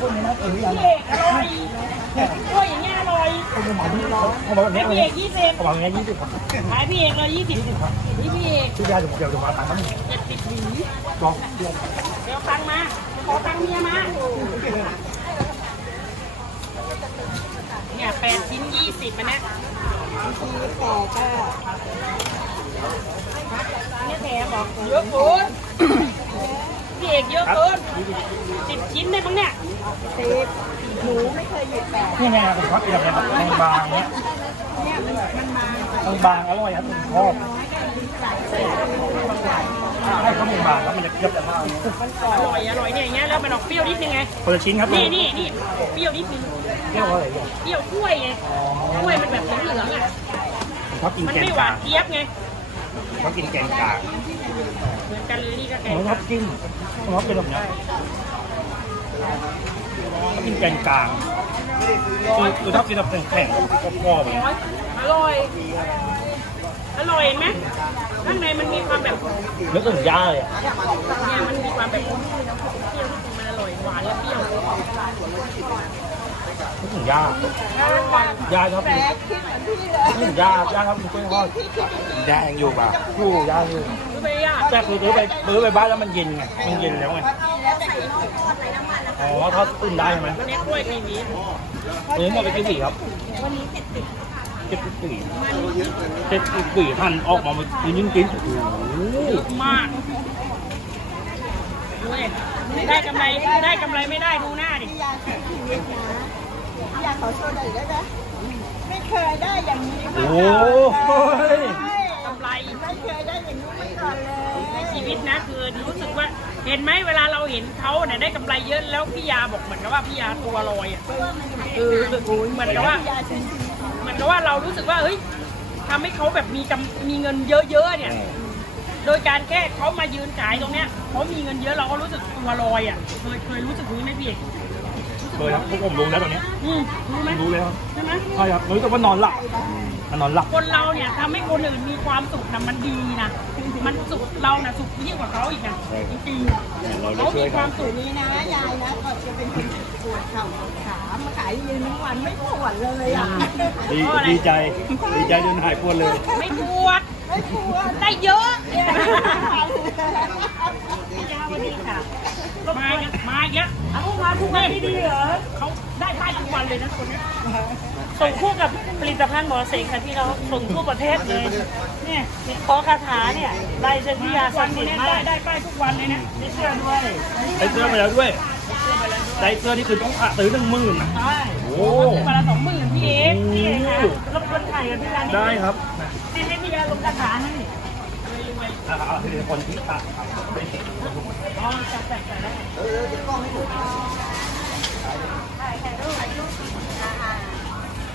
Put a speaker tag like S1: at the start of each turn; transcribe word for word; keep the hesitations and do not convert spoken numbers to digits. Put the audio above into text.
S1: เอกอร่อยกล้วยอย่างเงี้ยอร่อย
S2: ผมบอกนี่ผมบอกแบบนี้
S1: พี่เอกยี่สิบ
S2: ผมบอกอย่างนี้ยี่สิบครับ
S1: ขายพี่เอกเลยยี่สิบนี่พี่เอก
S2: พี่ยาเดี๋ยวเดี๋ยวเดี๋ยวมาตังค์ครับ
S1: เจ็ดสิบหวี
S2: ลองเดี๋ยว
S1: เดี๋ยวตังค์มาขอตังค์เมียมาเนี่ยแปดชิ้นยี่สิบมันนะนี่แถมบอกเยอะเกินพี่เอกเยอะเกินสิบชิ้นได้มั้งเนี่ยสิบหนูไม่เคยหยุดแปด
S2: นี่ไงผมชอบกินแบบนี้แบบบางๆเนี้ย
S1: เนี่ยมันมันมา
S2: บางๆอร่อยครับผมชอบให้เขาบางๆแล้วมันจะเคี้ยวแต่ข้าว
S1: อร่อยอร่อยเนี่ยอย่างเงี้ยแล้วมันออกเปรี้ยวนิดนึงไง
S2: คนละชิ้นครับ
S1: นี่นี่นี่เปรี้ยวนิดนึง
S2: เรียกว่าอะไรเนี่ย
S1: เปรี้ยวกล้วยไงกล้วยมันแบบเหลืองๆอ่ะ
S2: ผมชอบกิน
S1: มัน
S2: แกง
S1: ไม่หาน
S2: กลาวง
S1: เจี๊ยบไง
S2: ผมชอบกินแกงกลาง
S1: เหมือนกันเลยนี่ก็แก
S2: ผม
S1: ง
S2: ชอบกินผมชอบเป็นแบบนี้ชอบกินแกงกลางคือคือชอบกินแบบแข็งๆกรอบๆเลย
S1: อร่อย อร่อยเห็นไหมข้างในมันมีความแบบ
S2: นึกถึงย่าเลยอ่ะ
S1: เนี่ยมันมีความแบบเปรี้ยวนิดนึงมันอร่อยหวานและเปรี้ยว
S2: นึกถึงย่าย่าชอบกินนึกถึงย่าย่าชอบกินกล้วยทอดย่ายังอยู่เปล่าอยู่ย่าอยู่
S1: รู้ไหมย่า
S2: แต่คือซื้อไปซื้อไปบ้านแล้วมันเย็นไงมันเย็นแล้วไงอ๋อทอดอุ่นได้ไหม
S1: วันนี้กล้วยกี่หวี
S2: วันนี้หมดไปกี่สีครับ
S1: วันนี้เจ็ดสิบ
S2: เจ็ดสิบสี่เจ็ดสิบสี่พันออกมาเป็นยิ่งกินโอ้โห
S1: เยอะมากดูดิได้กำไรได้กำไรไม่ได้ดูหน้าดิ
S3: อยากชีวิตนะอยากขอโชว์หน่อยได้ไหมไม่เคยได้อย่างนี้
S2: โอ้
S3: มาก่อน
S2: โห
S3: เลย
S1: กำไร
S3: ไม่เคยได้อย่างนี้มาก่อนเลย
S1: ในชีวิตนะคือรู้สึกว่าเห็นไหมเวลาเราเห็นเขาเนี่ยได้กำไรเยอะแล้วพี่ยาบอกเหมือนกับว่าพี่ยาตัวลอยอ่ะเออเหมือนกับว่าเหมือนกับว่าเรารู้สึกว่าเฮ้ยทำให้เขาแบบมีกำมีเงินเยอะๆเนี่ย โดยการแค่เขามายืนขายตรงเนี้ยเขามีเงินเยอะเราก็รู้สึกตัวลอยอ่ะเคยเคยรู้สึกนี้ไหมพี่เอก
S2: เคยครับพวกผมรู้แล้วตอนนี้
S1: อืมรู้ไหม
S2: รู้แล้ว
S1: ใช่ไหม
S2: ใช่ครับรู้แต่ว่านอนหลับมันนอนหลับ
S1: คนเราเนี่ยทำให้คนอื่นมีความสุขนะมันดีนะมันสุขเรานะสุขยิ่งกว่าเขาอีกนะจริงๆเขามีความสุข
S3: นี่นะยายนะก่อนจะเป็นคนปวดเข่าปวดขามาขายยืนทั้งวันไม่ปวดเลยอ่ะ
S2: ดีดีใจดีใจจนหายปวดเลย
S1: ไม่ปวด
S3: ไม่ปวด
S1: ได้เยอะยาวดีค่ะมาอีกมาอีกแล้วเอามาทุกวันที่ดีเหรอเขาได้ป้ายทุกวันเลยนะคนนี้
S4: ส่งคู่กับผลิตภัณฑ์หมอเสกค่ะที่เราส่งทั่วประเทศเลย เนี่ยขอคาถาเนี่ยลายเซ็นพิยา
S1: วั
S4: สั
S1: น
S4: กดิ์สิ
S1: นี้
S4: ทธิ์มา
S1: ได้
S4: ก
S1: ได้ป้ายทุกวันเลยนะ
S4: ได้เสื้อด้วย
S2: ใส่เสื้อมาแล้วด้วยใส่เสื้อนี่คือต้องซื้อหนึ่งหมื่นนะ
S1: ใช่
S2: โอ้
S1: วันละสองหมื่นพี่เอฟ
S4: พี่เองนะรบกวนถ่ายกับพี่ยานิด
S2: ได้ครับ
S4: ให้ให้พี่ยาลงคาถาให้
S2: อ่าทีละคนที่ตัด
S1: อ๋อจัดจัดจัดได้